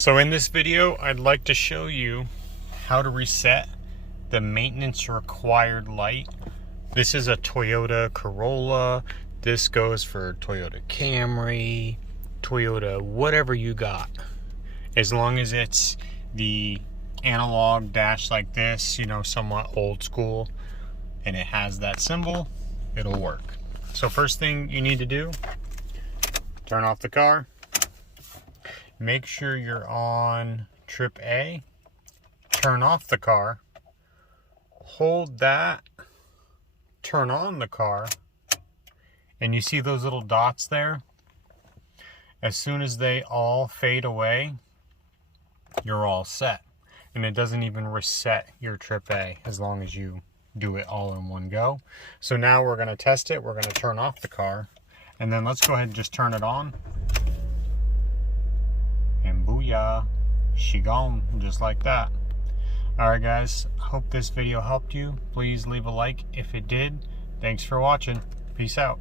So in this video, I'd like to show you how to reset the maintenance required light. This is a Toyota Corolla. This goes for Toyota Camry, Toyota, whatever you got. As long as it's the analog dash like this, you know, somewhat old school, and it has that symbol, it'll work. So first thing you need to do, turn off the car. Make sure you're on trip A, turn off the car, hold that, turn on the car, and you see those little dots there? As soon as they all fade away, you're all set. And it doesn't even reset your trip A as long as you do it all in one go. So now we're going to test it. We're going to turn off the car, and then let's go ahead and just turn it on. And booyah, she gone, just like that. Alright guys, hope this video helped you. Please leave a like if it did. Thanks for watching. Peace out.